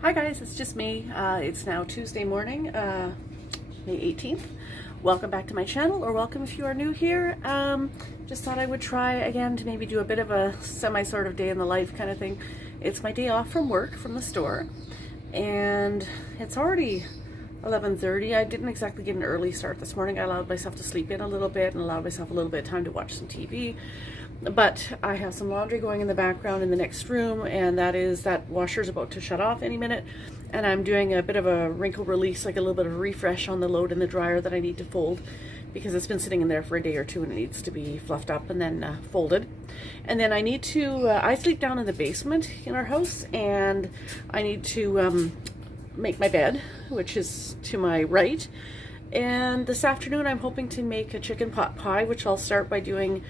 Hi guys, it's just me. It's now Tuesday morning, May 18th. Welcome back to my channel, or welcome if you are new here. Just thought I would try again to maybe do a bit of a semi sort of day in the life kind of thing. It's my day off from work, from the store, and it's already 11:30. I didn't exactly get an early start this morning. I allowed myself to sleep in a little bit and allowed myself a little bit of time to watch some TV. But I have some laundry going in the background in the next room, and that washer's about to shut off any minute. And I'm doing a bit of a wrinkle release, like a little bit of a refresh on the load in the dryer that I need to fold, because it's been sitting in there for a day or two and it needs to be fluffed up and then folded. And then I need to, I sleep down in the basement in our house, and I need to make my bed, which is to my right. And this afternoon I'm hoping to make a chicken pot pie, which I'll start by doing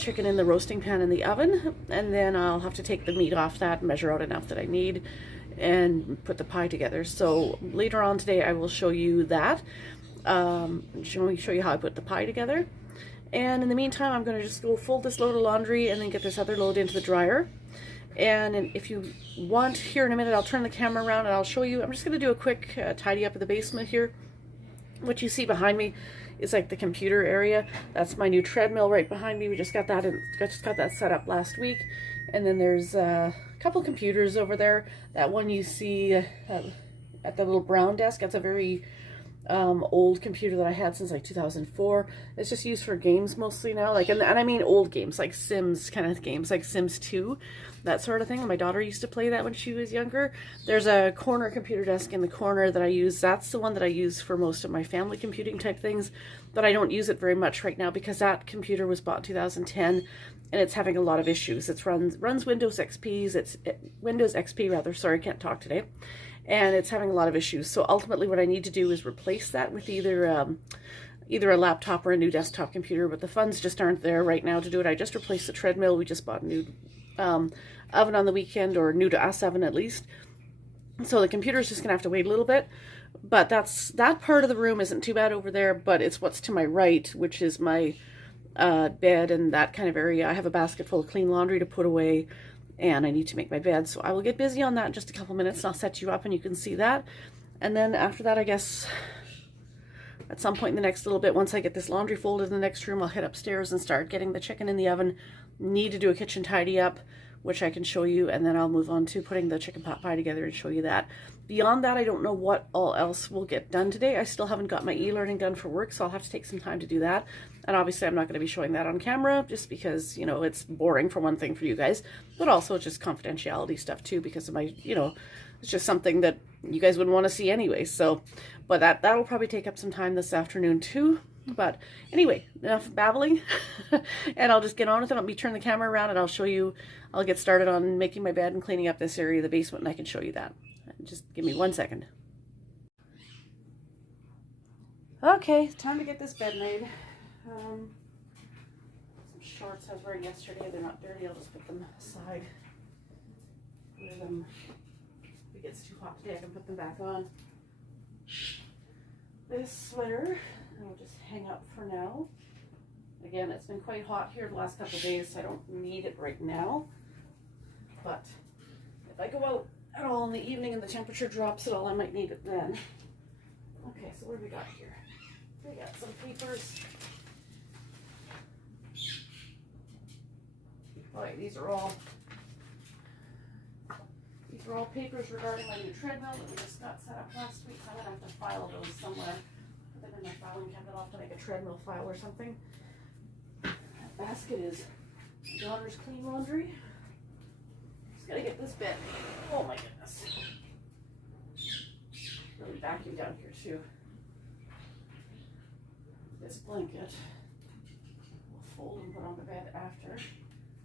chicken in the roasting pan in the oven, and then I'll have to take the meat off that, measure out enough that I need, and put the pie together. So later on today I will show you that, show you how I put the pie together. And in the meantime, I'm going to just go fold this load of laundry and then get this other load into the dryer. And if you want, here in a minute I'll turn the camera around and I'll show you. I'm just going to do a quick tidy up of the basement here. What you see behind me is like the computer area. That's my new treadmill right behind me. We just got that set up last week. And then there's a couple computers over there. That one you see at the little brown desk, that's a very old computer that I had since like 2004. It's just used for games mostly now, like, and I mean old games, like Sims kind of games, like Sims 2, that sort of thing. My daughter used to play that when she was younger. There's a corner computer desk in the corner that I use. That's the one that I use for most of my family computing type things, but I don't use it very much right now because that computer was bought in 2010 and it's having a lot of issues. It runs Windows XP's, Windows XP rather, sorry, can't talk today. And it's having a lot of issues. So ultimately what I need to do is replace that with either a laptop or a new desktop computer, but the funds just aren't there right now to do it. I just replaced the treadmill. We just bought a new oven on the weekend, or new to us oven at least. So the computer's just gonna have to wait a little bit. But that part of the room isn't too bad over there, but it's what's to my right, which is my bed and that kind of area. I have a basket full of clean laundry to put away, and I need to make my bed. So I will get busy on that in just a couple minutes, and I'll set you up and you can see that. And then after that, I guess at some point in the next little bit, once I get this laundry folded in the next room, I'll head upstairs and start getting the chicken in the oven. Need to do a kitchen tidy up, which I can show you, and then I'll move on to putting the chicken pot pie together and show you that. Beyond that, I don't know what all else will get done today. I still haven't got my e-learning done for work, so I'll have to take some time to do that. And obviously I'm not going to be showing that on camera, just because, you know, it's boring for one thing for you guys, but also it's just confidentiality stuff too, because of my, you know, it's just something that you guys wouldn't want to see anyway. So, but that'll probably take up some time this afternoon too. But anyway, enough babbling, and I'll just get on with it. Let me turn the camera around and I'll show you. I'll get started on making my bed and cleaning up this area of the basement, and I can show you that. Just give me 1 second. Okay, time to get this bed made. Some shorts I was wearing yesterday, they're not dirty. I'll just put them aside. Wear them. If it gets too hot today, I can put them back on. This sweater I'll just hang up for now. Again, it's been quite hot here the last couple of days, so I don't need it right now. But if I go out at all in the evening and the temperature drops at all, I might need it then. Okay, so what do we got here? We got some papers. Alright, these are all papers regarding my new treadmill that we just got set up last week. So I'm gonna have to file those somewhere. Put them in my filing cabinet. I'll have to make a treadmill file or something. That basket is my daughter's clean laundry. Just gotta get this bed. Oh my goodness. Really vacuum down here too. This blanket we'll fold and put on the bed after.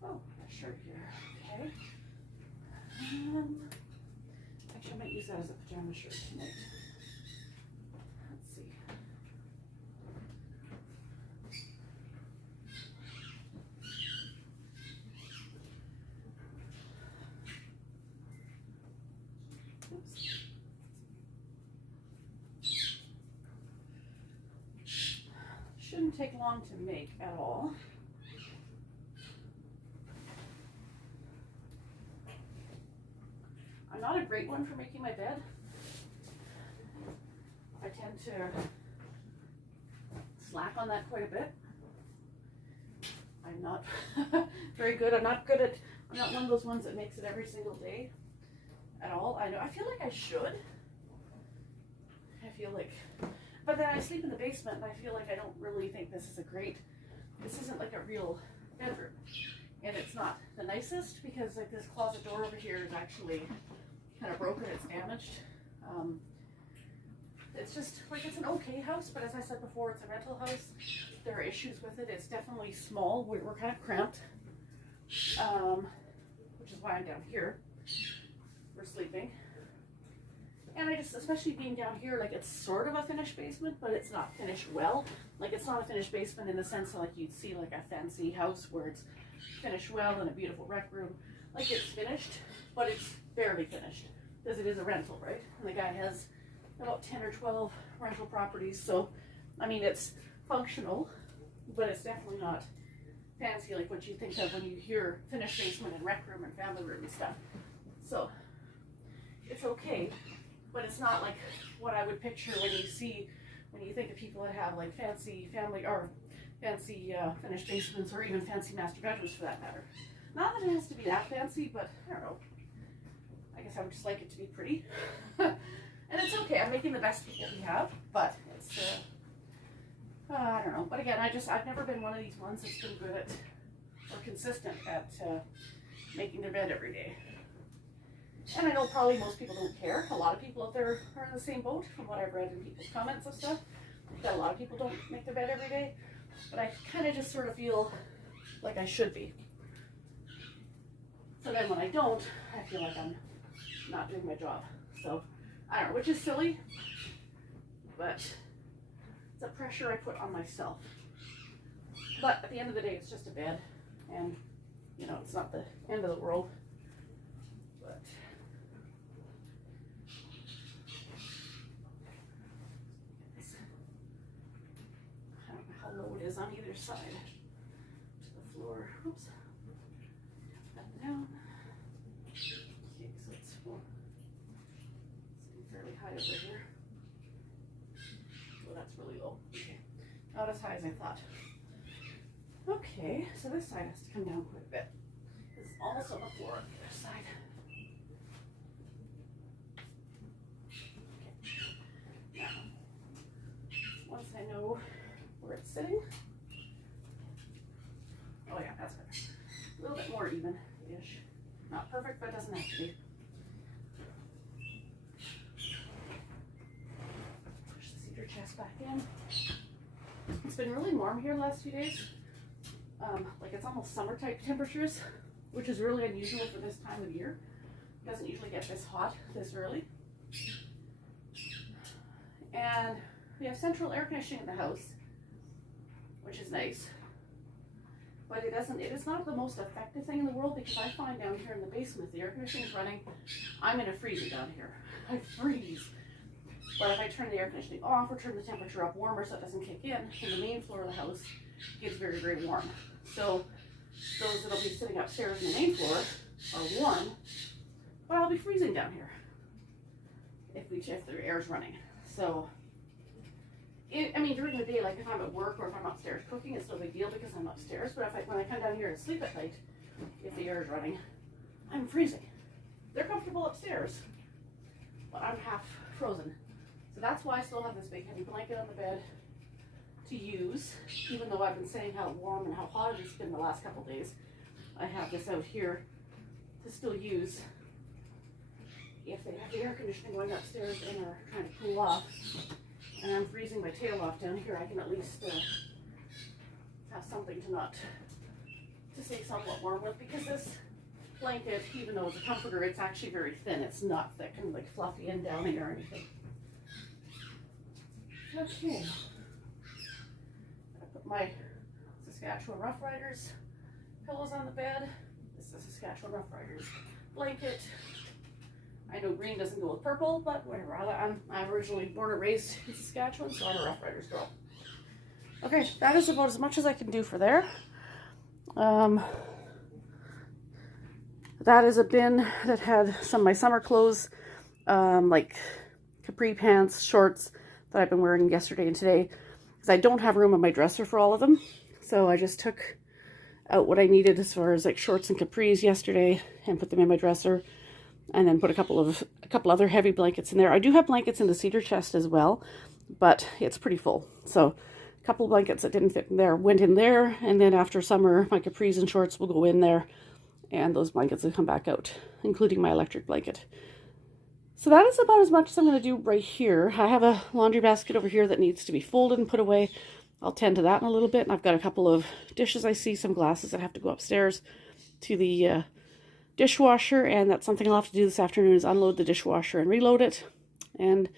Oh, a shirt here. Okay. Actually, I might use that as a pajama shirt tonight. Let's see. Oops. Shouldn't take long to make at all. I'm not a great one for making my bed. I tend to slack on that quite a bit. I'm not very good. I'm not one of those ones that makes it every single day at all. I feel like I should. I feel like, but then I sleep in the basement and I feel like I don't really think this isn't like a real bedroom. And it's not the nicest because like this closet door over here is actually kind of broken, it's damaged. It's just like, it's an okay house, but as I said before, it's a rental house. There are issues with it. It's definitely small. We're kind of cramped, which is why I'm down here for sleeping. And I just, especially being down here, like it's sort of a finished basement, but it's not finished well. Like it's not a finished basement in the sense that like you'd see like a fancy house where it's finished well and a beautiful rec room. Like it's finished, but it's barely finished because it is a rental, right? And the guy has about 10 or 12 rental properties. So, I mean, it's functional, but it's definitely not fancy like what you think of when you hear finished basement and rec room and family room and stuff. So, it's okay, but it's not like what I would picture when you think of people that have like fancy family or fancy finished basements or even fancy master bedrooms for that matter. Not that it has to be that fancy, but I don't know. I guess I would just like it to be pretty. And it's okay, I'm making the best of what we have, but it's, I don't know. But again, I've never been one of these ones that's been good at, or consistent at making their bed every day. And I know probably most people don't care. A lot of people out there are in the same boat from what I've read in people's comments and stuff. That a lot of people don't make their bed every day. But I kind of just sort of feel like I should be. So then when I don't, I feel like I'm not doing my job. So I don't know, which is silly, but it's a pressure I put on myself. But at the end of the day, it's just a bed, and you know, it's not the end of the world. But I don't know how low it is on either side to the floor. Oops. That down. Okay, so it's full. Fairly high over here. Oh, that's really low. Okay. Not as high as I thought. Okay, so this side has to come down quite a bit. It's almost on the floor on the other side. Okay. Now, once I know where it's sitting. Oh yeah, that's better. A little bit more even-ish. Not perfect, but it doesn't have to be. Chest back in. It's been really warm here the last few days. Like it's almost summer type temperatures, which is really unusual for this time of year. It doesn't usually get this hot this early. And we have central air conditioning in the house, which is nice. But it is not the most effective thing in the world because I find down here in the basement, the air conditioning is running, I'm in a freezer down here. I freeze. But if I turn the air conditioning off or turn the temperature up warmer so it doesn't kick in the main floor of the house gets very, very warm. So those that'll be sitting upstairs in the main floor are warm, but I'll be freezing down here if the air's running. So, I mean, during the day, like if I'm at work or if I'm upstairs cooking, it's no big deal because I'm upstairs. But when I come down here to sleep at night, if the air is running, I'm freezing. They're comfortable upstairs, but I'm half frozen. So that's why I still have this big heavy blanket on the bed to use, even though I've been saying how warm and how hot it's been the last couple days. I have this out here to still use if they have the air conditioning going upstairs and are trying to cool off, and I'm freezing my tail off down here. I can at least have something to stay somewhat warm with, because this blanket, even though it's a comforter, it's actually very thin. It's not thick and like fluffy and downy or anything. Okay, I put my Saskatchewan Rough Riders pillows on the bed. This is a Saskatchewan Rough Riders blanket. I know green doesn't go with purple, but whatever. I'm originally born and raised in Saskatchewan, so I'm a Rough Riders girl. Okay, that is about as much as I can do for there. The That is a bin that had some of my summer clothes, like capri pants, shorts that I've been wearing yesterday and today, because I don't have room in my dresser for all of them. So I just took out what I needed as far as like shorts and capris yesterday and put them in my dresser, and then put a couple other heavy blankets in there. I do have blankets in the cedar chest as well, but it's pretty full. So a couple of blankets that didn't fit in there went in there, and then after summer my capris and shorts will go in there, and those blankets will come back out, including my electric blanket. So that is about as much as I'm going to do right here. I have a laundry basket over here that needs to be folded and put away. I'll tend to that in a little bit. And I've got a couple of dishes I see, some glasses that have to go upstairs to the dishwasher. And that's something I'll have to do this afternoon, is unload the dishwasher and reload it. And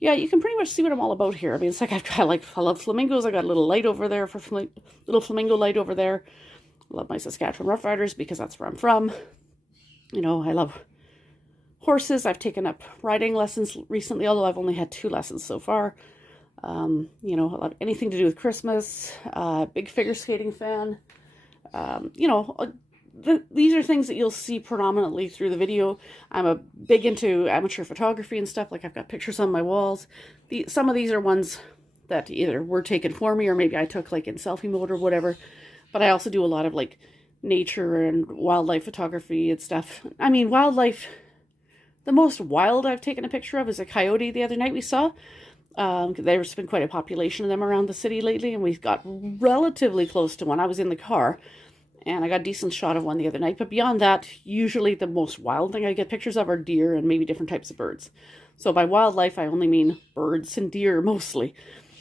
yeah, you can pretty much see what I'm all about here. I mean, it's like I love flamingos. I got a little light over there little flamingo light over there. I love my Saskatchewan Rough Riders because that's where I'm from. You know, I love horses. I've taken up riding lessons recently, although I've only had 2 lessons so far. You know, I love anything to do with Christmas. Big figure skating fan. You know, these are things that you'll see predominantly through the video. I'm a big into amateur photography and stuff. Like, I've got pictures on my walls. Some of these are ones that either were taken for me or maybe I took like in selfie mode or whatever. But I also do a lot of like nature and wildlife photography and stuff. I mean, wildlife, the most wild I've taken a picture of is a coyote the other night we saw. There's been quite a population of them around the city lately, and we got relatively close to one. I was in the car, and I got a decent shot of one the other night. But beyond that, usually the most wild thing I get pictures of are deer and maybe different types of birds. So by wildlife, I only mean birds and deer mostly.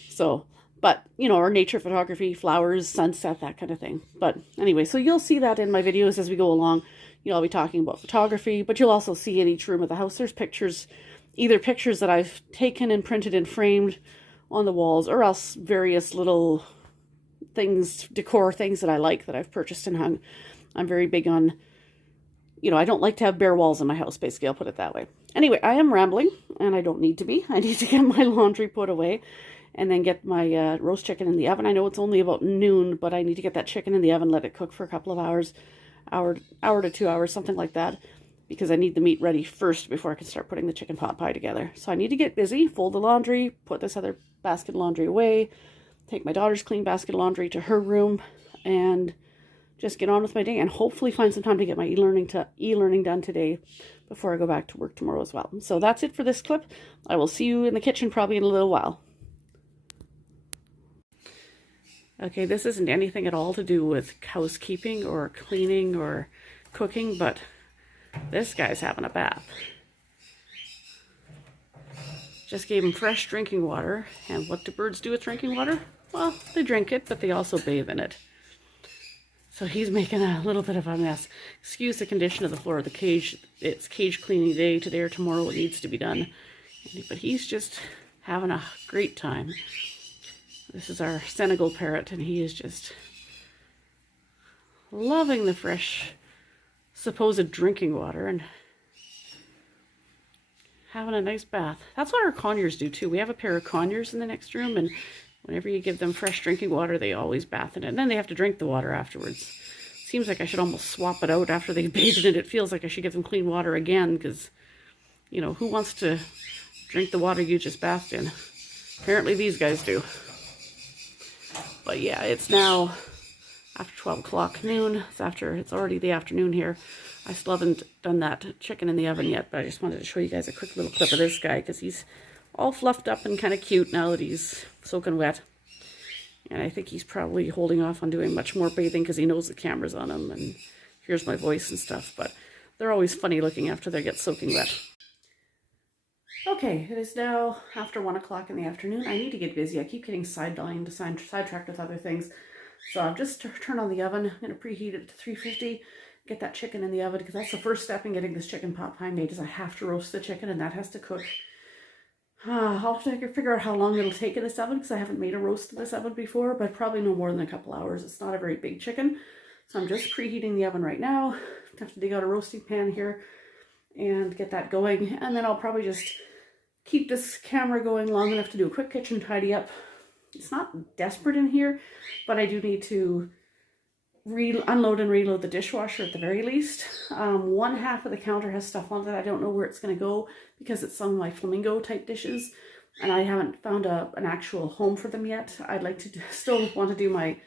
So, but, you know, or nature photography, flowers, sunset, that kind of thing. But anyway, so you'll see that in my videos as we go along. You know, I'll be talking about photography, but you'll also see in each room of the house, there's pictures, either pictures that I've taken and printed and framed on the walls, or else various little things, decor things that I like that I've purchased and hung. I'm very big on, you know, I don't like to have bare walls in my house, basically, I'll put it that way. Anyway, I am rambling, and I don't need to be. I need to get my laundry put away, and then get my roast chicken in the oven. I know it's only about noon, but I need to get that chicken in the oven, let it cook for a couple of hours, hour to 2 hours, something like that, because I need the meat ready first before I can start putting the chicken pot pie together. So I need to get busy, fold the laundry, put this other basket of laundry away, take my daughter's clean basket of laundry to her room, and just get on with my day, and hopefully find some time to get my e-learning done today before I go back to work tomorrow as well. So that's it for this clip. I will see you in the kitchen probably in a little while. Okay, this isn't anything at all to do with housekeeping or cleaning or cooking, but this guy's having a bath. Just gave him fresh drinking water, and what do birds do with drinking water? Well, they drink it, but they also bathe in it. So he's making a little bit of a mess. Excuse the condition of the floor of the cage. It's cage cleaning day today or tomorrow. It needs to be done. But he's just having a great time. This is our Senegal parrot, and he is just loving the fresh, supposed drinking water and having a nice bath. That's what our conures do too. We have a pair of conures in the next room, and whenever you give them fresh drinking water, they always bath in it. And then they have to drink the water afterwards. Seems like I should almost swap it out after they bathe in it. It feels like I should give them clean water again, because, you know, who wants to drink the water you just bathed in? Apparently these guys do. But yeah, it's now after 12 o'clock noon. It's already the afternoon here. I still haven't done that chicken in the oven yet, but I just wanted to show you guys a quick little clip of this guy, because he's all fluffed up and kind of cute now that he's soaking wet. And I think he's probably holding off on doing much more bathing because he knows the camera's on him and hears my voice and stuff. But they're always funny looking after they get soaking wet. Okay, it is now after 1 o'clock in the afternoon. I need to get busy. I keep getting sidetracked with other things. So I've just turned on the oven. I'm going to preheat it to 350. Get that chicken in the oven, because that's the first step in getting this chicken pot pie made, is I have to roast the chicken, and that has to cook. I'll have to figure out how long it'll take in this oven, because I haven't made a roast in this oven before, but probably no more than a couple hours. It's not a very big chicken. So I'm just preheating the oven right now. I have to dig out a roasting pan here and get that going. And then I'll probably just keep this camera going long enough to do a quick kitchen tidy up. It's not desperate in here, but I do need to unload and reload the dishwasher at the very least. One half of the counter has stuff on it. I don't know where it's going to go because it's some of my flamingo type dishes, and I haven't found an actual home for them yet. I'd like to still want to do my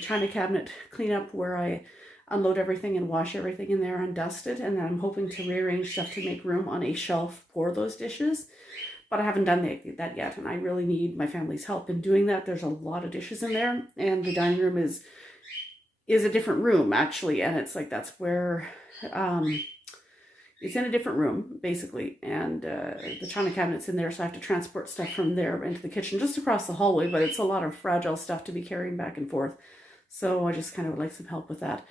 china cabinet cleanup where I unload everything and wash everything in there and dust it, and then I'm hoping to rearrange stuff to make room on a shelf for those dishes. But I haven't done that yet, and I really need my family's help in doing that. There's a lot of dishes in there, and the dining room is a different room actually, and it's like that's where it's in a different room basically, and the china cabinet's in there, so I have to transport stuff from there into the kitchen just across the hallway, but it's a lot of fragile stuff to be carrying back and forth, so I just kind of would like some help with that.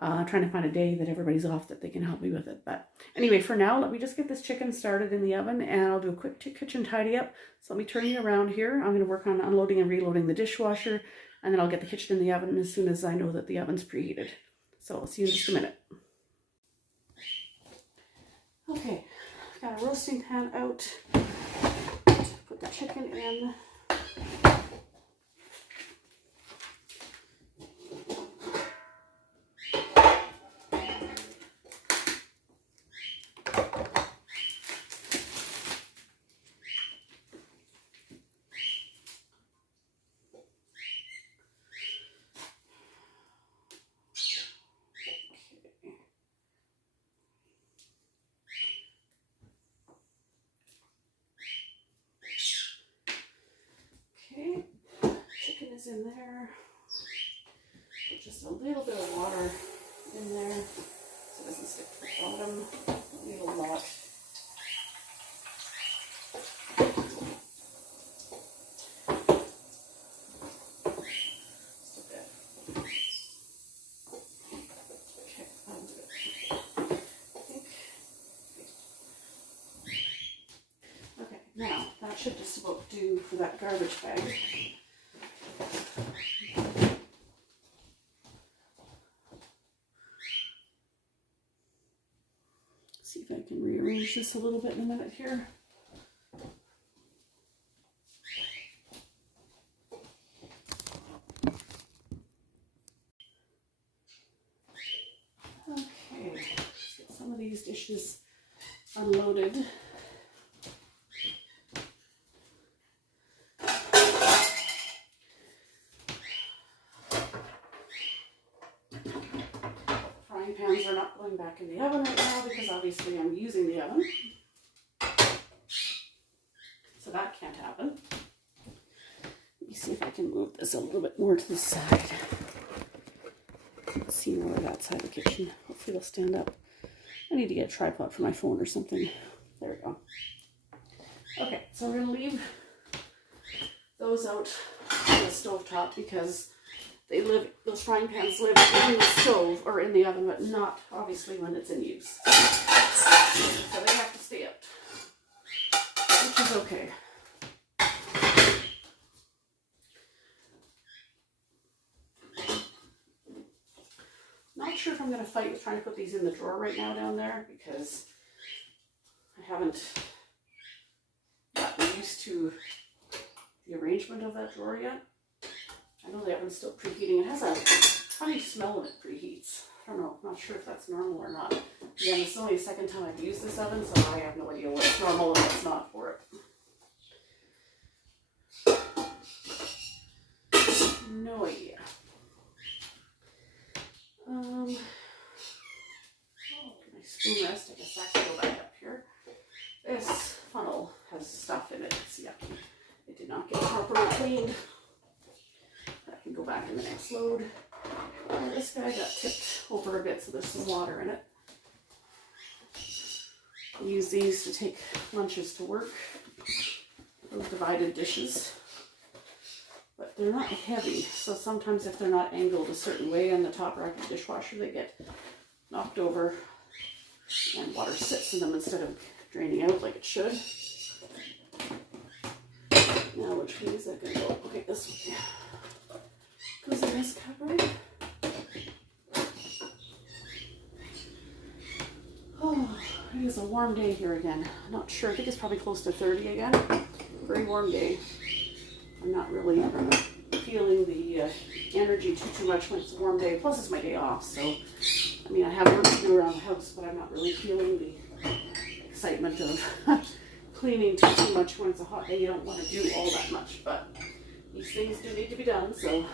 Trying to find a day that everybody's off that they can help me with it. But anyway, for now, let me just get this chicken started in the oven, and I'll do a quick kitchen tidy up. So let me turn you around here. I'm going to work on unloading and reloading the dishwasher, and then I'll get the kitchen in the oven as soon as I know that the oven's preheated. So I'll see you in just a minute. Okay, got a roasting pan out. Put the chicken in. In there, put just a little bit of water in there so it doesn't stick to the bottom. Need a lot. Just a bit. Okay, I'm good. Okay, now that should just about do for that garbage bag. See if I can rearrange this a little bit in a minute here. Okay, let's get some of these dishes unloaded. Pans are not going back in the oven right now because obviously I'm using the oven, so that can't happen. Let me see if I can move this a little bit more to the side. Let's see more of that side of the kitchen. Hopefully they'll stand up. I need to get a tripod for my phone or something. There we go. Okay, so I'm going to leave those out on the stove top because those frying pans live in the stove or in the oven, but not obviously when it's in use. So they have to stay out, which is okay. Not sure if I'm going to fight with trying to put these in the drawer right now down there because I haven't gotten used to the arrangement of that drawer yet. I know the oven's still preheating. It has a funny smell when it preheats. I don't know. I'm not sure if that's normal or not. Again, this is only the second time I've used this oven, so I have no idea what's normal and what's not for it. No idea. My spoon rest, I guess I can go back up here. This funnel has stuff in it. It's yucky. It did not get properly cleaned. That can go back in the next load. This guy got tipped over a bit, so there's some water in it. I use these to take lunches to work. Those divided dishes. But they're not heavy, so sometimes if they're not angled a certain way on the top rack of the dishwasher, they get knocked over and water sits in them instead of draining out like it should. Now which way is that going to go? Okay, this way. Goes in this cupboard. Oh, it is a warm day here again. I'm not sure. I think it's probably close to 30 again. Very warm day. I'm not really feeling the energy too much when it's a warm day. Plus, it's my day off, so I mean, I have work to do around the house, but I'm not really feeling the excitement of cleaning too much when it's a hot day. You don't want to do all that much, but these things do need to be done, so.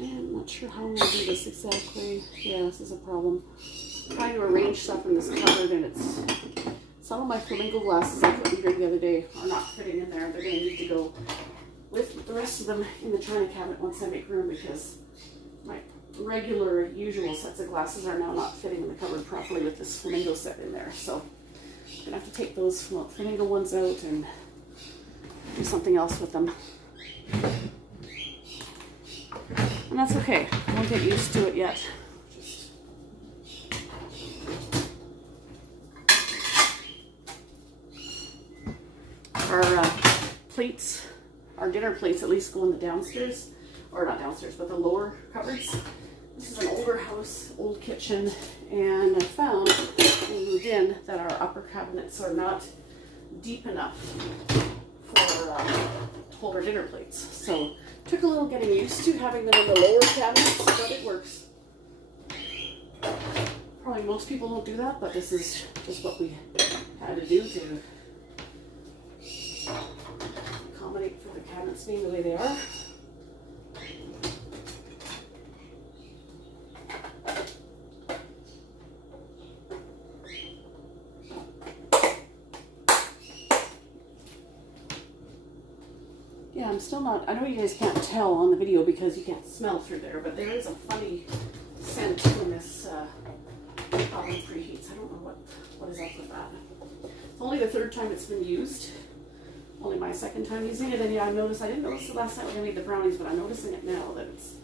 I'm not sure how I'm going to do this exactly. Yeah, this is a problem. I'm trying to arrange stuff in this cupboard, and it's some of my flamingo glasses I put in here the other day are not fitting in there. They're going to need to go with the rest of them in the china cabinet once I make room, because my regular, usual sets of glasses are now not fitting in the cupboard properly with this flamingo set in there. So I'm going to have to take those flamingo ones out and do something else with them. And that's okay. I won't get used to it yet. Our plates, our dinner plates at least go in the downstairs, or not downstairs, but the lower cupboards. This is an older house, old kitchen, and I found when we moved in that our upper cabinets are not deep enough for to hold our dinner plates. So took a little getting used to having them in the lower cabinets, but it works. Probably most people don't do that, but this is just what we had to do to accommodate for the cabinets being the way they are. Yeah, I'm still not, I know you guys can't tell on the video because you can't smell through there, but there is a funny scent when this oven preheats. I don't know what is up with that. It's only the third time it's been used. Only my second time using it, and yeah, I didn't notice it last night when I made the brownies, but I'm noticing it now that it's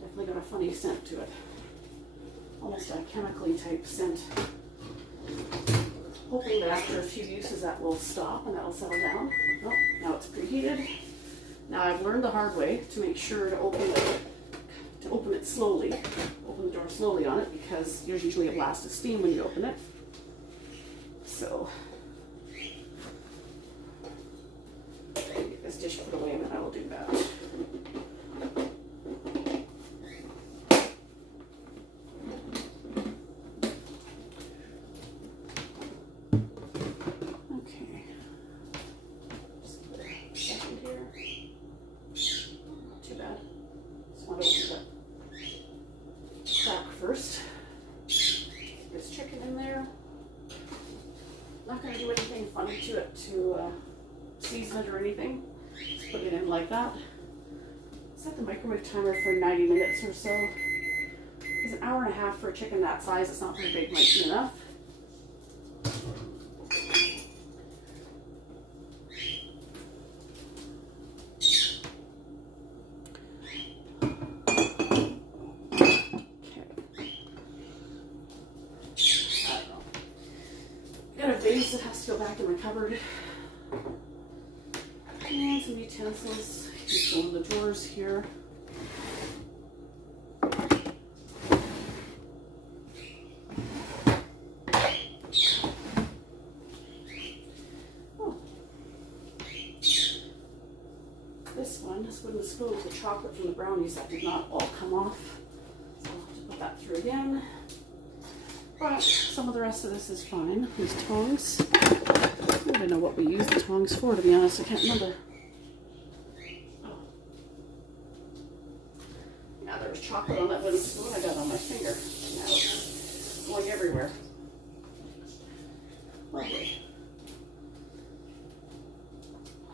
definitely got a funny scent to it. Almost a chemically type scent. Hoping that after a few uses that will stop and that'll settle down. Oh, now it's preheated. Now I've learned the hard way to make sure to open it slowly, open the door slowly on it, because there's usually a blast of steam when you open it. So get this dish put away and then I will do that. Okay. Just put a second here. Not too bad. Just want to open the crack first. Get this chicken in there. Not going to do anything funny to it to season it or anything. Just put it in like that. Set the microwave timer for 90 minutes or so. It's an hour and a half for a chicken that size. It's not very big, might be enough. That has to go back in my cupboard. And some utensils. Just go in the drawers here. Oh. This wooden spoon with the chocolate from the brownies that did not all come off. So I'll have to put that through again. But some of the rest of this is fine. These tongs. I don't even know what we use the tongs for, to be honest. I can't remember. Oh. Now there was chocolate on that wooden spoon I got on my finger. Now it's going everywhere. Lovely.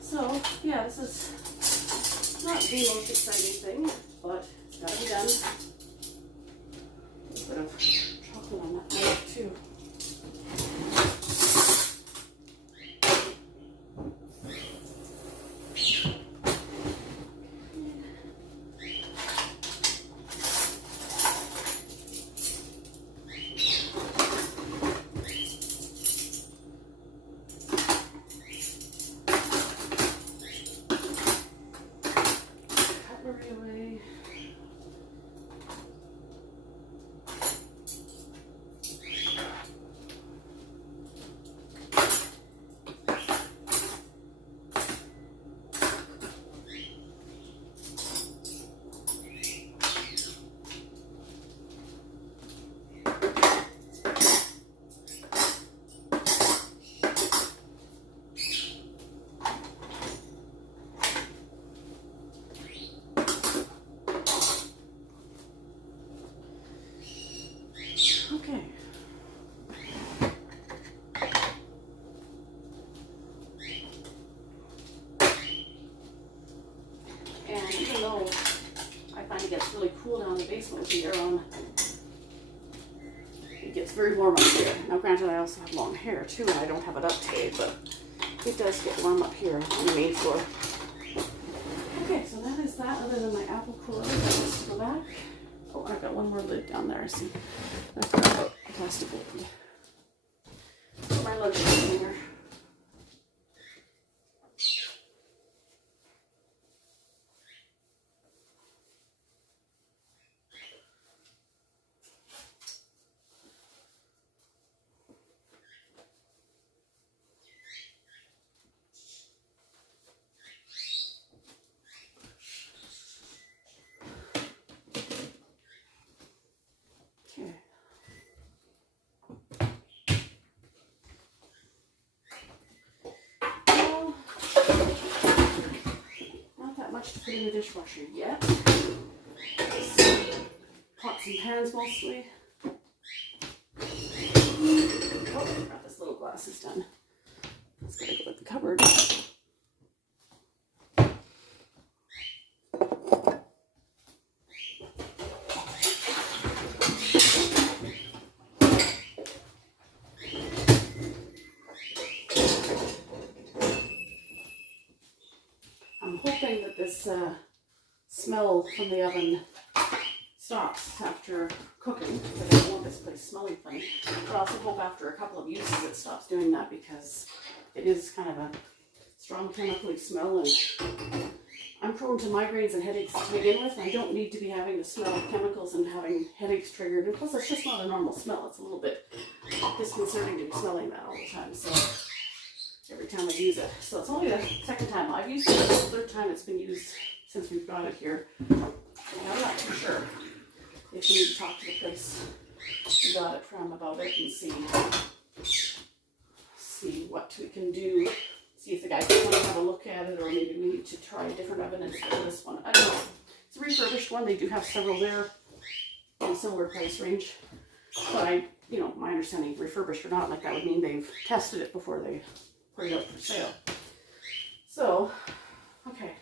So, yeah, this is not the most exciting thing, but it's got to be done. A little bit of chocolate on that knife too. Cutlery away. basement here on. It gets very warm up here. Now granted, I also have long hair too, and I don't have it up today, but it does get warm up here on the main floor. Okay, so that is that, other than my apple cooler. Let's go back. Oh, I've got one more lid down there, I see. I forgot about the plastic lid. For my lunch container. To put in the dishwasher yet. Pots and pans mostly. Oh, I forgot this little glass is done. Let's gotta go with the cupboard. I'm hoping that this smell from the oven stops after cooking, because I don't want this place smelling funny. But I also hope after a couple of uses it stops doing that, because it is kind of a strong chemically smell, and I'm prone to migraines and headaches to begin with. I don't need to be having to smell chemicals and having headaches triggered. And plus, it's just not a normal smell. It's a little bit disconcerting to be smelling that all the time. So every time I use it. So it's only the second time I've used it. It's the third time it's been used since we've got it here. And I'm not too sure if we need to talk to the place we got it from about it and see what we can do. See if the guy can come and have a look at it, or maybe we need to try a different oven instead of this one. I don't know. It's a refurbished one. They do have several there in a similar price range. But my understanding, refurbished or not, like that would mean they've tested it before they put it up for sale. So, okay,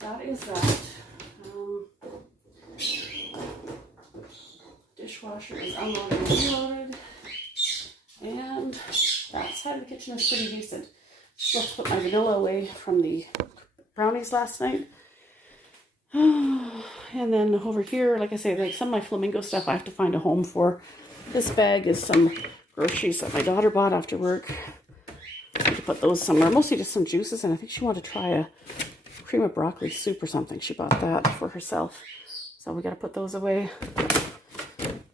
that is that. Dishwasher is unloaded and reloaded, and that side of the kitchen is pretty decent. Just put my vanilla away from the brownies last night. And then over here, like I say, like some of my flamingo stuff I have to find a home for. This bag is some groceries that my daughter bought after work. I need to put those somewhere. Mostly just some juices, and I think she wanted to try a cream of broccoli soup or something. She bought that for herself. So we got to put those away.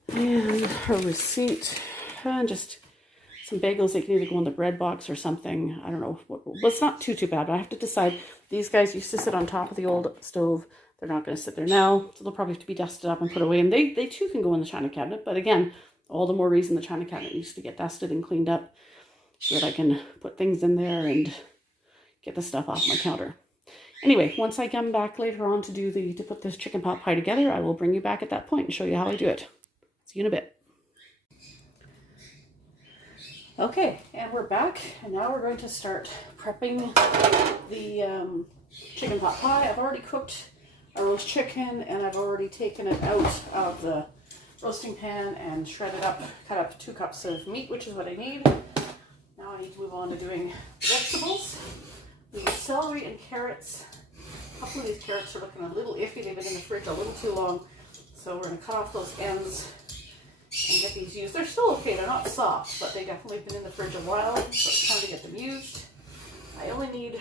And her receipt, and just some bagels. They can either go in the bread box or something. I don't know. Well, it's not too bad, but I have to decide. These guys used to sit on top of the old stove. They're not going to sit there now, so they'll probably have to be dusted up and put away. And they too can go in the china cabinet. But again, all the more reason the china cabinet needs to get dusted and cleaned up so that I can put things in there and get the stuff off my counter. Anyway, once I come back later on to put this chicken pot pie together, I will bring you back at that point and show you how I do it. See you in a bit. Okay, and we're back, and now we're going to start prepping the chicken pot pie. I've already cooked our roast chicken, and I've already taken it out of the roasting pan and shredded up, cut up 2 cups of meat, which is what I need. Now I need to move on to doing the vegetables. The celery and carrots. A couple of these carrots are looking a little iffy. They've been in the fridge a little too long, so we're going to cut off those ends and get these used. They're still okay. They're not soft, but they definitely have been in the fridge a while, so it's time to get them used. I only need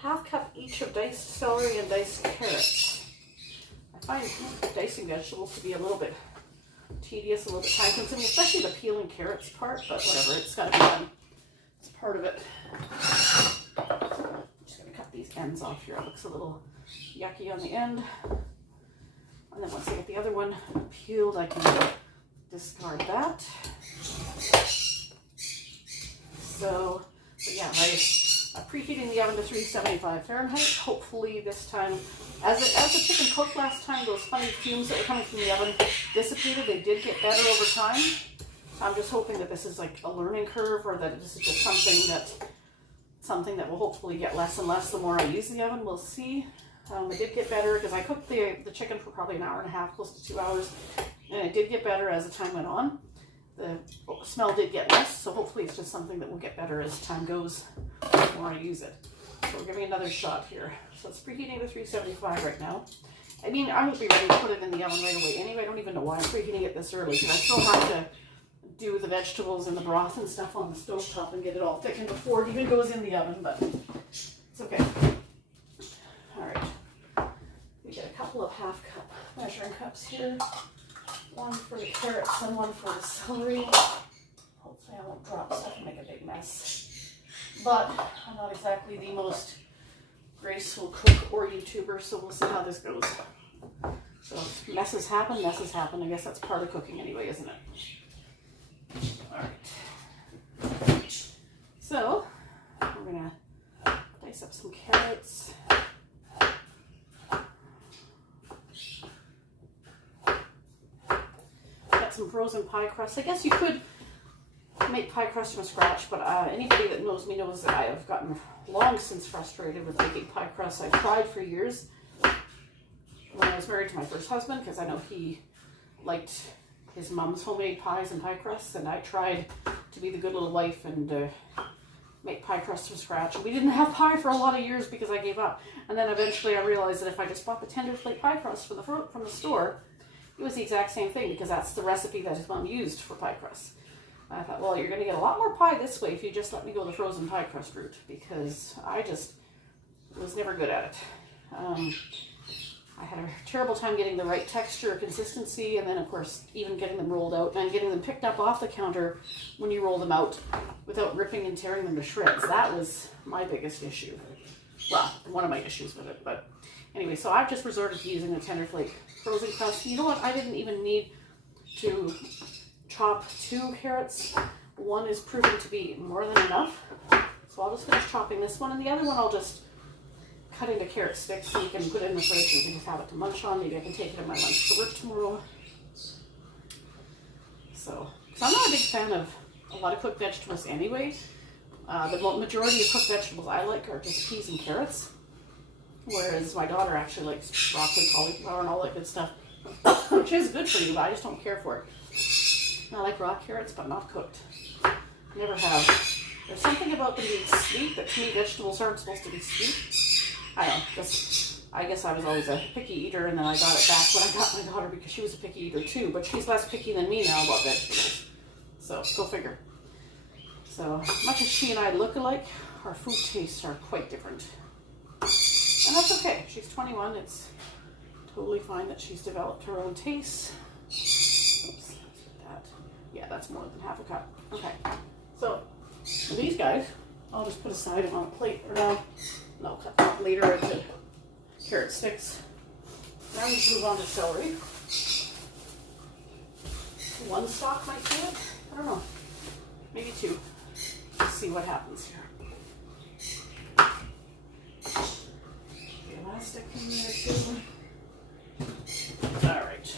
1/2 cup each of diced celery and diced carrots. I find dicing vegetables to be a little bit tedious, a little bit time consuming, especially the peeling carrots part, but whatever, it's got to be done. It's part of it. I'm just going to cut these ends off here. It looks a little yucky on the end. And then once I get the other one peeled, I can discard that. So yeah, I'm preheating the oven to 375 Fahrenheit. Hopefully this time, as the chicken cooked last time, those funny fumes that were coming from the oven dissipated. They did get better over time. I'm just hoping that this is like a learning curve, or that this is just something that will hopefully get less and less the more I use the oven. We'll see. It did get better because I cooked the chicken for probably an hour and a half, close to 2 hours, and it did get better as the time went on. The smell did get less, so hopefully it's just something that will get better as time goes the more I use it. So we're giving another shot here. So it's preheating to 375 right now. I mean, I won't be ready to put it in the oven right away anyway. I don't even know why I'm preheating it this early, because I still have to do the vegetables and the broth and stuff on the stove top and get it all thickened before it even goes in the oven, but it's okay. All right, we get a couple of half cup measuring cups here. One for the carrots and one for the celery. Hopefully I won't drop stuff and make a big mess. But I'm not exactly the most graceful cook or YouTuber, so we'll see how this goes. So messes happen, I guess that's part of cooking anyway, isn't it? Alright. So, we're going to dice up some carrots. Got some frozen pie crust. I guess you could make pie crust from scratch, but anybody that knows me knows that I have gotten long since frustrated with making pie crust. I tried for years when I was married to my first husband, because I know he liked his mom's homemade pies and pie crusts, and I tried to be the good little wife and make pie crust from scratch. And we didn't have pie for a lot of years because I gave up. And then eventually I realized that if I just bought the tender flake pie crust from the store, it was the exact same thing, because that's the recipe that his mom used for pie crust. I thought, well, you're going to get a lot more pie this way if you just let me go the frozen pie crust route, because I just was never good at it. I had a terrible time getting the right texture or consistency, and then, of course, even getting them rolled out and getting them picked up off the counter when you roll them out without ripping and tearing them to shreds. That was my biggest issue. Well, one of my issues with it. But anyway, so I've just resorted to using the tender flake frozen crust. You know what? I didn't even need to chop 2 carrots. One is proven to be more than enough. So I'll just finish chopping this one, and the other one I'll just cut into carrot sticks so you can put it in the fridge and you can just have it to munch on. Maybe I can take it in my lunch to work tomorrow. So, because I'm not a big fan of a lot of cooked vegetables anyway. The majority of cooked vegetables I like are just peas and carrots. Whereas my daughter actually likes broccoli, cauliflower, and all that good stuff. Which is good for you, but I just don't care for it. I like raw carrots, but not cooked. Never have. There's something about them being sweet that to me vegetables aren't supposed to be sweet. I don't know. I guess I was always a picky eater, and then I got it back when I got my daughter because she was a picky eater too. But she's less picky than me now about vegetables. So, go figure. So, much as she and I look alike, our food tastes are quite different. And that's okay. She's 21. It's totally fine that she's developed her own tastes. Oops. Yeah, that's more than half a cup. Okay. So, these guys, I'll just put aside on a plate, or no, cut them up later into carrot sticks. Now we can move on to celery. 1 stalk might do it. I don't know. Maybe 2. Let's see what happens here. The elastic in there too. Alright.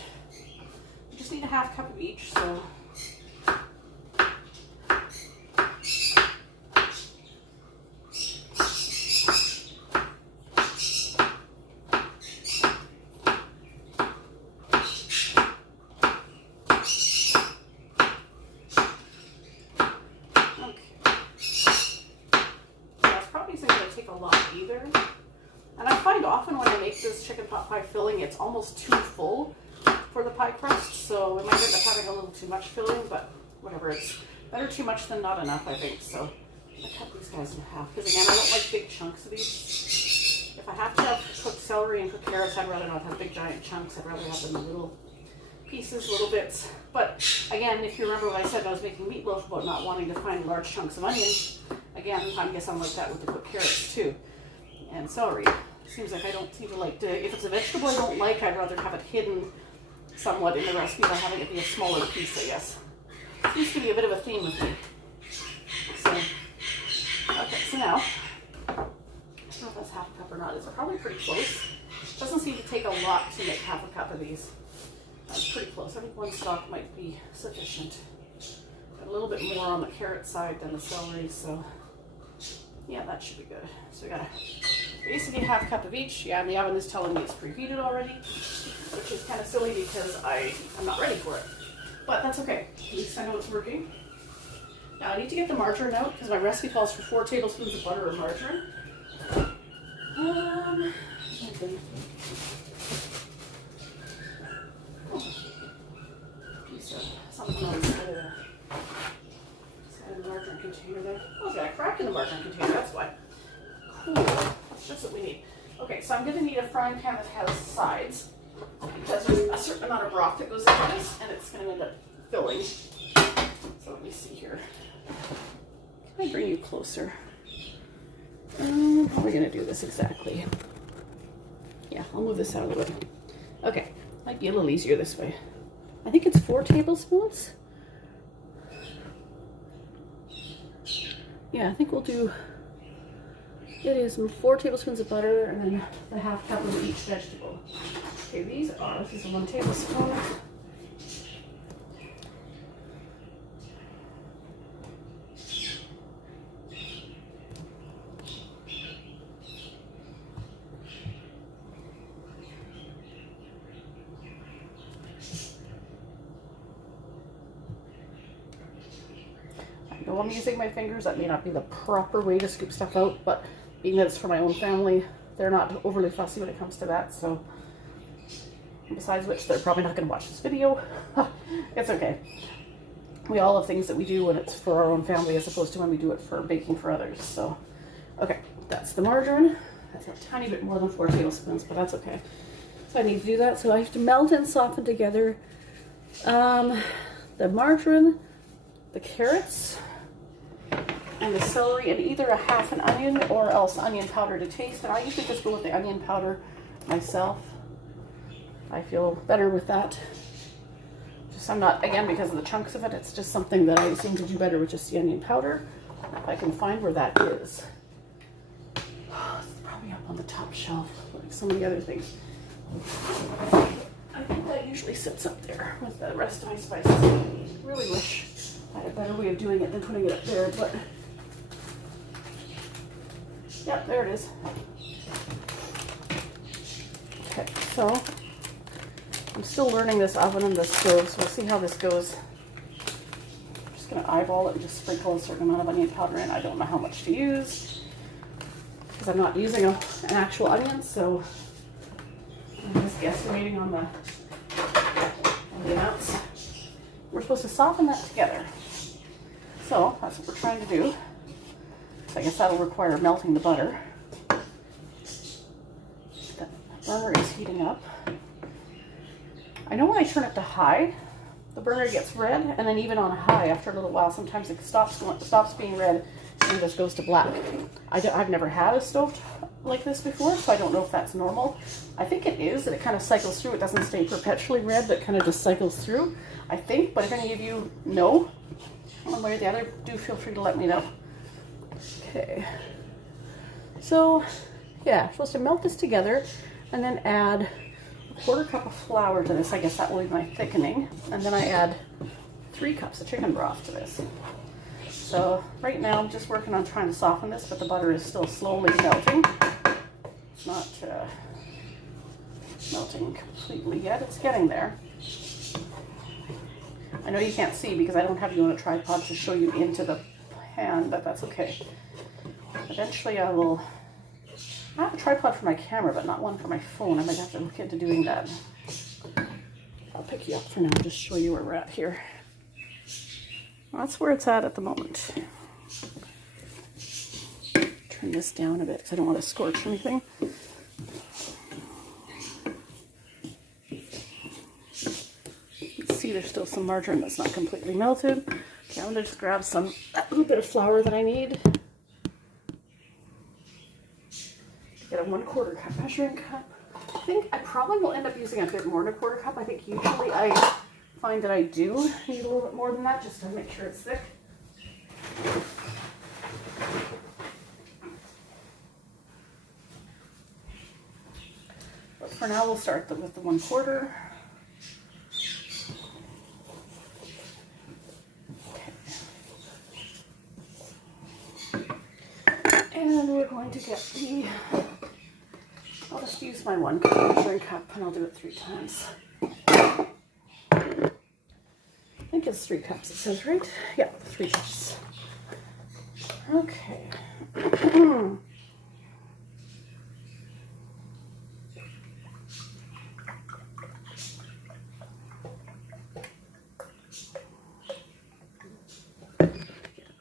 We just need a half cup of each, so it's almost too full for the pie crust, so it might end up having a little too much filling, but whatever, it's better too much than not enough, I think. So I cut these guys in half, because again, I don't like big chunks of these. If I have to have cooked celery and cooked carrots, I'd rather not have big giant chunks. I'd rather have them in little pieces, little bits. But again, if you remember what I said, I was making meatloaf about not wanting to find large chunks of onions. Again, I guess I'm like that with the cooked carrots too, and celery. Seems like I don't seem to like to, if it's a vegetable I don't like, I'd rather have it hidden somewhat in the recipe by having it be a smaller piece, I guess. Seems to be a bit of a theme with me. So, okay, so now, I don't know if that's half a cup or not. It's probably pretty close. It doesn't seem to take a lot to make half a cup of these. That's pretty close. I think 1 stalk might be sufficient. Got a little bit more on the carrot side than the celery, so yeah, that should be good. So we got a basic need a half cup of each. Yeah, and the oven is telling me it's preheated already, which is kind of silly because I'm not ready for it. But that's okay. At least I know it's working. Now I need to get the margarine out because my recipe calls for 4 tablespoons of butter or margarine. Okay. Piece of something on the side of the margarine container there. Oh, it's got a crack in the margarine container, that's why. Cool. That's just what we need. Okay, so I'm going to need a frying pan that has sides because there's a certain amount of broth that goes into this and it's going to end up filling. So let me see here. Can I bring you closer? How are we going to do this exactly? Yeah, I'll move this out of the way. Okay, might be a little easier this way. I think it's 4 tablespoons. Yeah, I think we'll do, it is 4 tablespoons of butter and then the half cup of each vegetable. Okay, this is 1 tablespoon. I know I'm using my fingers, that may not be the proper way to scoop stuff out, but being that it's for my own family, they're not overly fussy when it comes to that, so besides which they're probably not going to watch this video. It's okay. We all have things that we do when it's for our own family as opposed to when we do it for baking for others. So, okay, that's the margarine. That's a tiny bit more than 4 tablespoons, but that's okay. So I need to do that. So I have to melt and soften together the margarine, the carrots, and the celery, and either a half an onion or else onion powder to taste. And I usually just go with the onion powder myself. I feel better with that. Just I'm not, again, because of the chunks of it, it's just something that I seem to do better with just the onion powder. If I can find where that is. It's probably up on the top shelf, like so many other things. I think that usually sits up there with the rest of my spices. I really wish I had a better way of doing it than putting it up there, but yep, there it is. Okay, so I'm still learning this oven and this stove, so we'll see how this goes. I'm just going to eyeball it and just sprinkle a certain amount of onion powder in. I don't know how much to use because I'm not using an actual onion, so I'm just guesstimating on the amounts. We're supposed to soften that together. So that's what we're trying to do. So I guess that'll require melting the butter. The burner is heating up. I know when I turn it to high, the burner gets red, and then even on high, after a little while, sometimes it stops being red and just goes to black. I've never had a stove like this before, so I don't know if that's normal. I think it is, that it kind of cycles through. It doesn't stay perpetually red, but kind of just cycles through, I think. But if any of you know, one way or the other, do feel free to let me know. Okay. So, yeah, I'm supposed to melt this together and then add a 1/4 cup of flour to this. I guess that will be my thickening. And then I add 3 cups of chicken broth to this. So right now I'm just working on trying to soften this, but the butter is still slowly melting. It's not melting completely yet. It's getting there. I know you can't see because I don't have you on a tripod to show you into the pan, but that's okay. Eventually I will. I have a tripod for my camera, but not one for my phone. I might have to look into doing that. I'll pick you up for now and just show you where we're at here. That's where it's at the moment. Turn this down a bit because I don't want to scorch anything. You can see there's still some margarine that's not completely melted. Okay, I'm going to just grab that little bit of flour that I need. Get a 1/4 cup measuring cup. I think I probably will end up using a bit more than a 1/4 cup. I think usually I find that I do need a little bit more than that just to make sure it's thick. But for now we'll start with the 1/4. Okay. And we're going to get the use my 1 cup measuring cup, and I'll do it 3 times. I think it's 3 cups, it says, right? Yeah, 3 cups. Okay. Get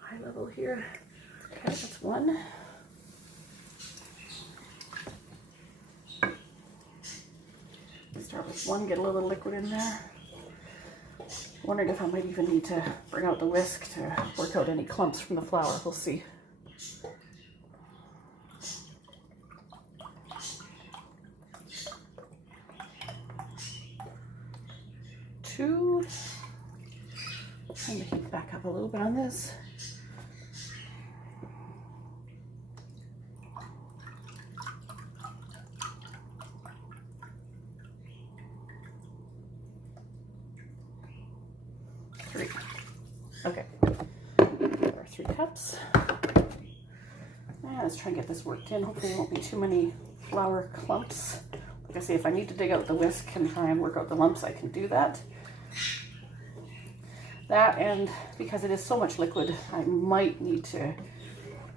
eye level here. Okay, that's 1. Start with 1, get a little liquid in there. Wondering if I might even need to bring out the whisk to work out any clumps from the flour. We'll see. Two. Trying to heat back up a little bit on this. Three. Okay. There are 3 cups. And let's try and get this worked in. Hopefully there won't be too many flour clumps. Like I say, if I need to dig out the whisk and try and work out the lumps, I can do that. That, and because it is so much liquid, I might need to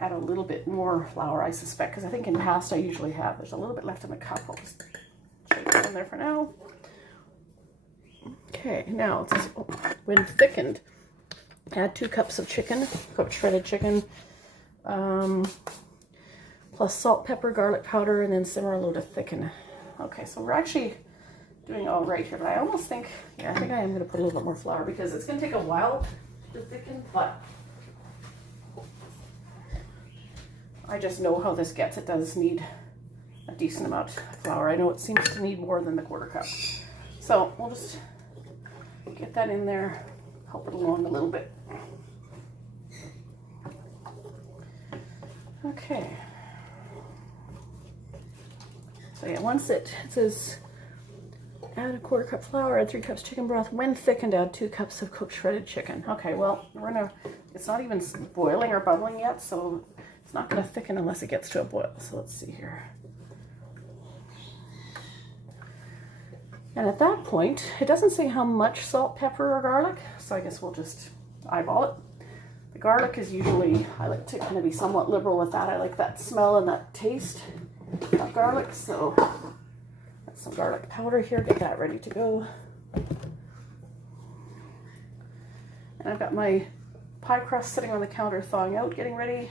add a little bit more flour, I suspect, because I think in past I usually have. There's a little bit left in the cup. I'll just shake it in there for now. Okay, now it says, when thickened, add 2 cups of chicken, cooked shredded chicken, plus salt, pepper, garlic powder, and then simmer a low to thicken. Okay, so we're actually doing all right here, but I almost think, yeah, I think I am going to put a little bit more flour because it's going to take a while to thicken, but I just know how this gets. It does need a decent amount of flour. I know it seems to need more than the 1/4 cup. So we'll just get that in there, help it along a little bit. Okay. So yeah, once it says add a 1/4 cup flour, add 3 cups chicken broth. When thickened, add 2 cups of cooked shredded chicken. Okay, well, it's not even boiling or bubbling yet, so it's not gonna thicken unless it gets to a boil. So let's see here. And at that point, it doesn't say how much salt, pepper, or garlic, so I guess we'll just eyeball it. The garlic is usually, I like to kind of be somewhat liberal with that. I like that smell and that taste of garlic, so that's some garlic powder here. Get that ready to go. And I've got my pie crust sitting on the counter thawing out, getting ready.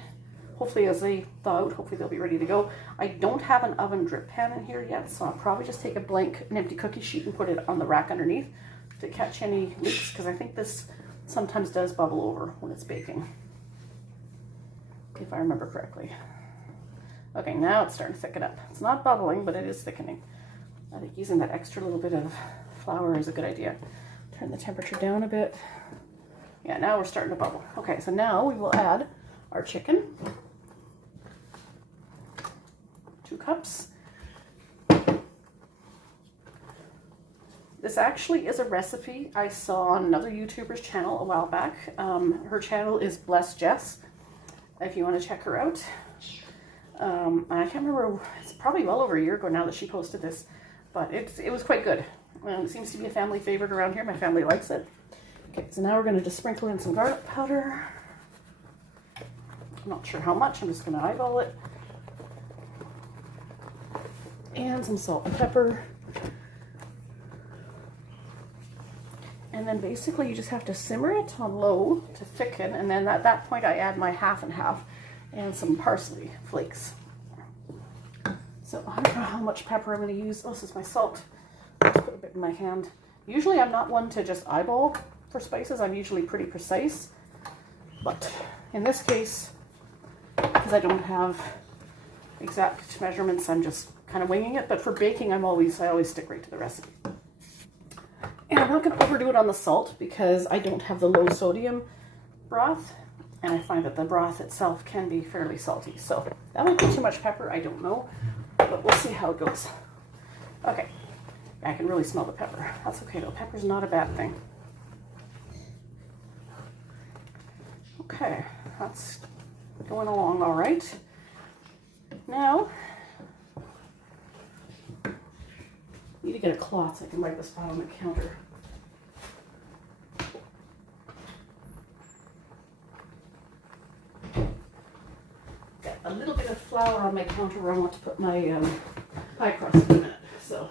Hopefully as they thaw out, hopefully they'll be ready to go. I don't have an oven drip pan in here yet, so I'll probably just take an empty cookie sheet and put it on the rack underneath to catch any leaks, because I think this sometimes does bubble over when it's baking, if I remember correctly. Okay, now it's starting to thicken up. It's not bubbling, but it is thickening. I think using that extra little bit of flour is a good idea. Turn the temperature down a bit. Yeah, now we're starting to bubble. Okay, so now we will add our chicken. 2 cups. This actually is a recipe I saw on another YouTuber's channel a while back. Her channel is Bless Jess, if you want to check her out. I can't remember, it's probably well over a year ago now that she posted this, but it was quite good. It seems to be a family favorite around here. My family likes it. Okay, so now we're going to just sprinkle in some garlic powder. I'm not sure how much, I'm just going to eyeball it. And some salt and pepper. And then basically you just have to simmer it on low to thicken, and then at that point I add my half and half and some parsley flakes. So I don't know how much pepper I'm going to use. Oh, this is my salt. I'll just put a bit in my hand. Usually I'm not one to just eyeball for spices. I'm usually pretty precise. But in this case, because I don't have exact measurements, I'm just kind of winging it. But for baking, I always stick right to the recipe. And I'm not going to overdo it on the salt because I don't have the low sodium broth, and I find that the broth itself can be fairly salty. So that might be too much pepper, I don't know, but we'll see how it goes. Okay, I can really smell the pepper. That's okay though, pepper's not a bad thing. Okay, that's going along all right. Now, to get a cloth so I can wipe this spot on the counter. Got a little bit of flour on my counter where I want to put my pie crust in a minute. So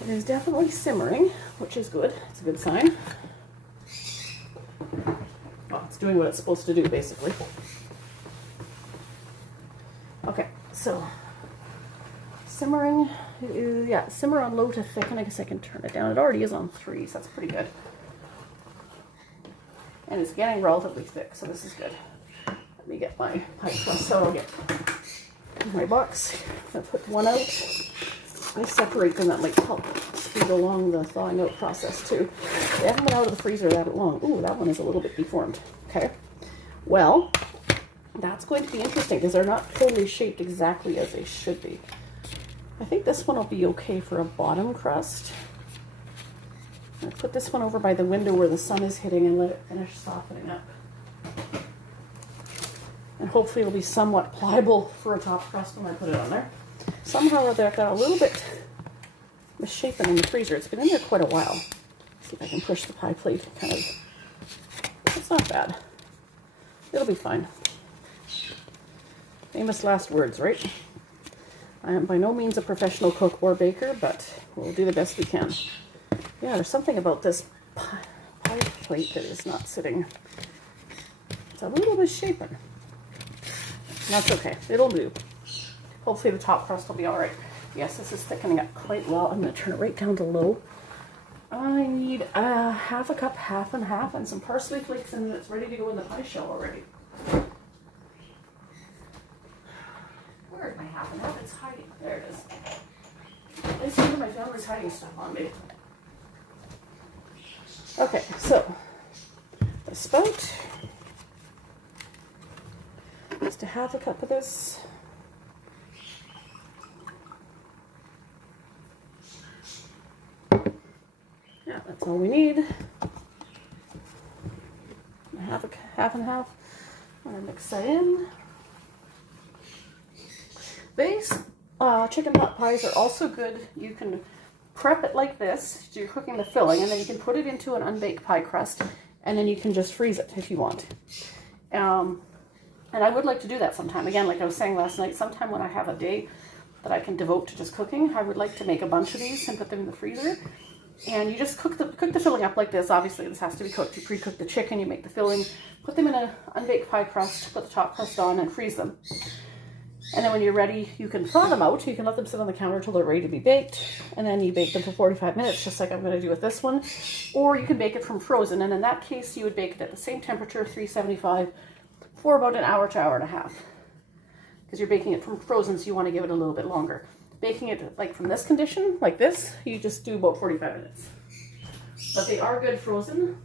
it is definitely simmering, which is good. It's a good sign. Well, it's doing what it's supposed to do, basically. Okay, so simmering, yeah, simmer on low to thick, and I guess I can turn it down. It already is on 3, so that's pretty good. And it's getting relatively thick, so this is good. Let me get my pie crust, so I'll get my box. I'll put one out. I separate them, that might help speed along the thawing out process too. They haven't been out of the freezer that long. Ooh, that one is a little bit deformed. Okay, well, that's going to be interesting because they're not totally shaped exactly as they should be. I think this one will be okay for a bottom crust. I'll put this one over by the window where the sun is hitting and let it finish softening up. And hopefully it'll be somewhat pliable for a top crust when I put it on there. Somehow or other, I've got a little bit misshapen in the freezer. It's been in there quite a while. See if I can push the pie plate kind of. It's not bad. It'll be fine. Famous last words, right? I am by no means a professional cook or baker, but we'll do the best we can. Yeah, there's something about this pie plate that is not sitting. It's a little misshapen. That's okay. It'll do. Hopefully the top crust will be all right. Yes, this is thickening up quite well. I'm going to turn it right down to low. I need half a cup, half and half, and some parsley flakes, and it's ready to go in the pie shell already. Where is my half and half? It's hiding. There it is. I see where my family's hiding stuff on me. Okay, so the spout. Just a half a cup of this. Yeah, that's all we need. Half and half. I'm gonna mix that in. These chicken pot pies are also good. You can prep it like this, so you're cooking the filling, and then you can put it into an unbaked pie crust, and then you can just freeze it if you want. And I would like to do that sometime. Again, like I was saying last night, sometime when I have a day that I can devote to just cooking, I would like to make a bunch of these and put them in the freezer. And you just cook the filling up like this. Obviously, this has to be cooked. You pre-cook the chicken, you make the filling, put them in an unbaked pie crust, put the top crust on, and freeze them. And then when you're ready, you can thaw them out. You can let them sit on the counter until they're ready to be baked. And then you bake them for 45 minutes, just like I'm going to do with this one. Or you can bake it from frozen. And in that case, you would bake it at the same temperature, 375, for about an hour to hour and a half. Because you're baking it from frozen, so you want to give it a little bit longer. Baking it like from this condition, like this, you just do about 45 minutes. But they are good frozen.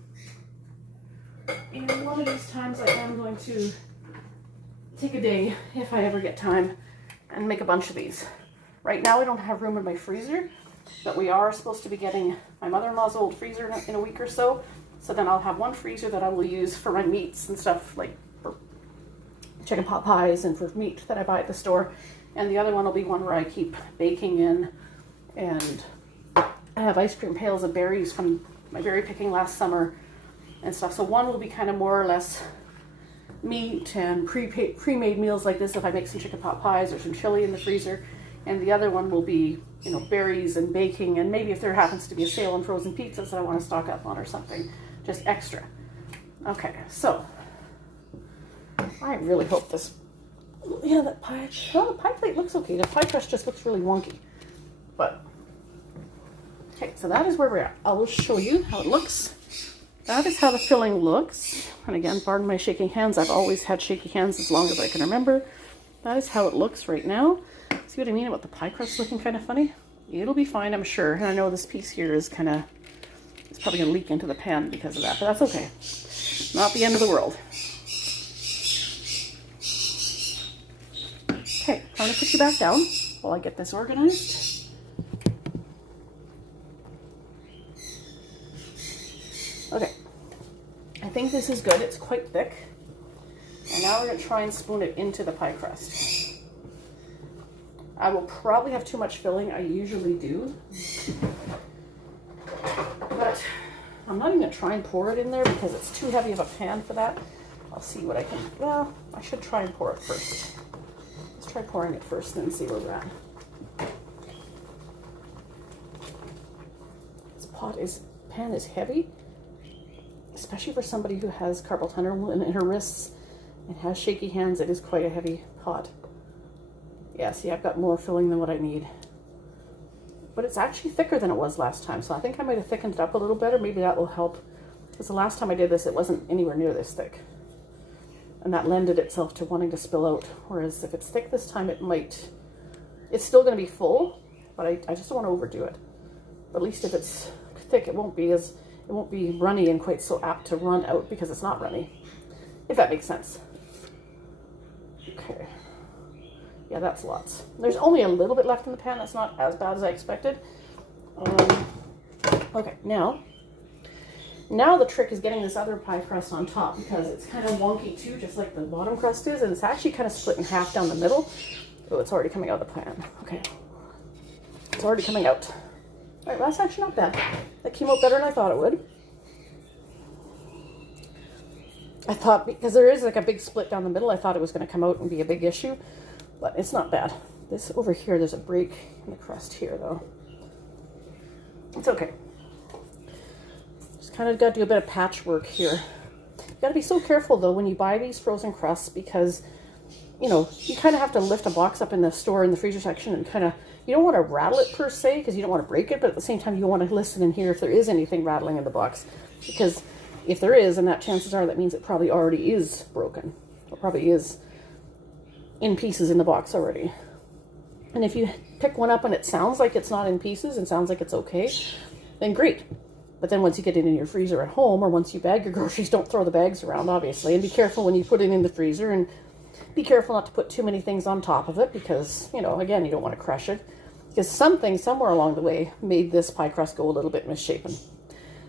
And one of these times I am going to take a day, if I ever get time, and make a bunch of these. Right now I don't have room in my freezer, but we are supposed to be getting my mother-in-law's old freezer in a week or so. So then I'll have one freezer that I will use for my meats and stuff, like for chicken pot pies and for meat that I buy at the store. And the other one will be one where I keep baking in, and I have ice cream pails of berries from my berry picking last summer and stuff. So one will be kind of more or less meat and pre-made meals like this if I make some chicken pot pies or some chili in the freezer. And the other one will be, you know, berries and baking, and maybe if there happens to be a sale on frozen pizzas that I want to stock up on or something, just extra. Okay, so I really hope this, yeah, that pie, well, the pie plate looks okay. The pie crust just looks really wonky. But, okay, so that is where we're at. I will show you how it looks. That is how the filling looks. And again, pardon my shaking hands. I've always had shaky hands as long as I can remember. That is how it looks right now. See what I mean about the pie crust looking kind of funny? It'll be fine, I'm sure. And I know this piece here is kind of, it's probably going to leak into the pan because of that, but that's okay. Not the end of the world. Okay, I'm going to put you back down while I get this organized. Okay, I think this is good. It's quite thick. And now we're going to try and spoon it into the pie crust. I will probably have too much filling. I usually do. But I'm not even going to try and pour it in there because it's too heavy of a pan for that. I'll see what I can, well, I should try and pour it first. Let's try pouring it first and then see where we're at. This pan is heavy, especially for somebody who has carpal tunnel in her wrists and has shaky hands. It is quite a heavy pot. Yeah, see, I've got more filling than what I need. But it's actually thicker than it was last time, so I think I might have thickened it up a little better. Maybe that will help, because the last time I did this, it wasn't anywhere near this thick. And that lended itself to wanting to spill out. Whereas if it's thick this time, it might, it's still going to be full, but I just don't want to overdo it. But at least if it's thick, it won't be runny and quite so apt to run out because it's not runny, if that makes sense. Okay. Yeah, that's lots. There's only a little bit left in the pan. That's not as bad as I expected. Okay, now the trick is getting this other pie crust on top because it's kind of wonky too, just like the bottom crust is, and it's actually kind of split in half down the middle. Oh, it's already coming out of the pan. Okay. It's already coming out. All right, well, that's actually not bad. That came out better than I thought it would. I thought, because there is like a big split down the middle, I thought it was going to come out and be a big issue, but it's not bad. This over here, there's a break in the crust here though. It's okay. Just kind of got to do a bit of patchwork here. You got to be so careful though when you buy these frozen crusts because, you know, you kind of have to lift a box up in the store in the freezer section and kind of, you don't want to rattle it per se because you don't want to break it, but at the same time you want to listen and hear if there is anything rattling in the box, because if there is, and that chances are that means it probably already is broken, or probably is in pieces in the box already. And if you pick one up and it sounds like it's not in pieces and sounds like it's okay, then great. But then once you get it in your freezer at home, or once you bag your groceries, don't throw the bags around, obviously, and be careful when you put it in the freezer, and be careful not to put too many things on top of it because, you know, again, you don't want to crush it. Because something somewhere along the way made this pie crust go a little bit misshapen.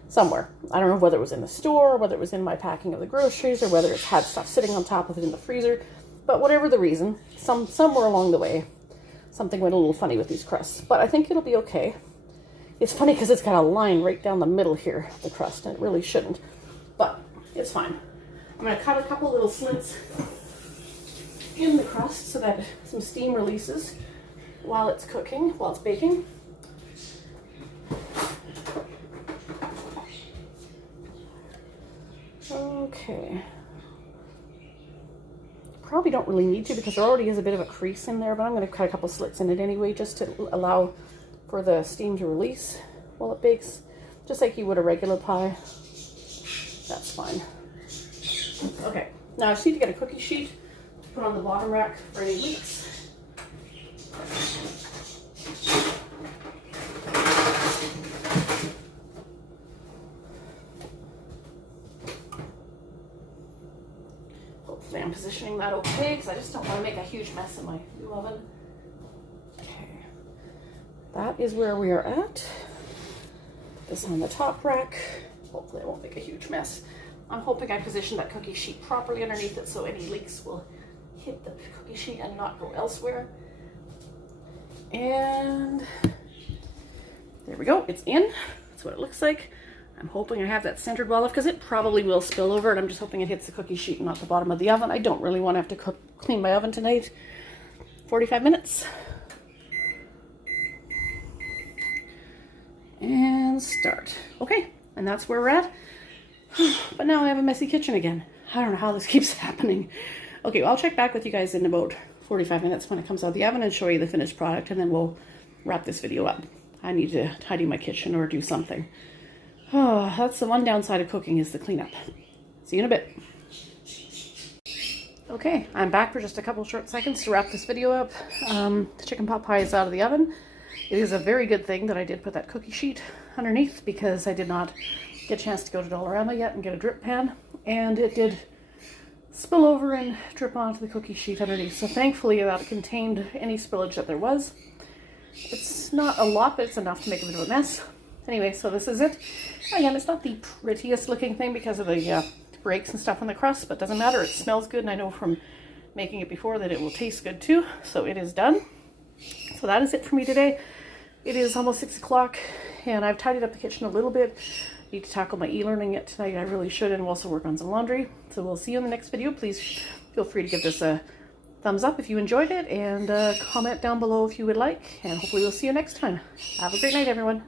Somewhere. I don't know whether it was in the store, or whether it was in my packing of the groceries, or whether it's had stuff sitting on top of it in the freezer. But whatever the reason, somewhere along the way, something went a little funny with these crusts. But I think it'll be okay. It's funny because it's got a line right down the middle here, the crust, and it really shouldn't. But it's fine. I'm going to cut a couple little slits in the crust so that some steam releases while it's cooking, while it's baking. Okay. Probably don't really need to because there already is a bit of a crease in there, but I'm going to cut a couple slits in it anyway just to allow for the steam to release while it bakes, just like you would a regular pie. That's fine. Okay, now I just need to get a cookie sheet to put on the bottom rack for any leaks. Hopefully I'm positioning that okay because I just don't want to make a huge mess in my new oven. Okay, that is where we are at. Put this on the top rack. Hopefully I won't make a huge mess. I'm hoping I positioned that cookie sheet properly underneath it so any leaks will hit the cookie sheet and not go elsewhere. And there we go, it's in. That's what it looks like. I'm hoping I have that centered well enough because it probably will spill over, and I'm just hoping it hits the cookie sheet and not the bottom of the oven. I don't really want to have to clean my oven tonight. 45 minutes. And start. Okay, and that's where we're at. But now I have a messy kitchen again. I don't know how this keeps happening. Okay, well, I'll check back with you guys in about 45 minutes when it comes out of the oven and show you the finished product, and then we'll wrap this video up. I need to tidy my kitchen or do something. Oh, that's the one downside of cooking is the cleanup. See you in a bit. Okay, I'm back for just a couple short seconds to wrap this video up. The chicken pot pie is out of the oven. It is a very good thing that I did put that cookie sheet underneath because I did not get a chance to go to Dollarama yet and get a drip pan, and it did spill over and drip onto the cookie sheet underneath. So thankfully that contained any spillage that there was. It's not a lot, but it's enough to make a bit of a mess. Anyway, so this is it. Again, it's not the prettiest looking thing because of the breaks and stuff on the crust, but doesn't matter. It smells good, and I know from making it before that it will taste good too. So it is done. So that is it for me today. It is almost 6 o'clock and I've tidied up the kitchen a little bit. Need to tackle my e-learning yet tonight. I really should, and also work on some laundry. So we'll see you in the next video. Please feel free to give this a thumbs up if you enjoyed it, and comment down below if you would like, and hopefully we'll see you next time. Have a great night, everyone.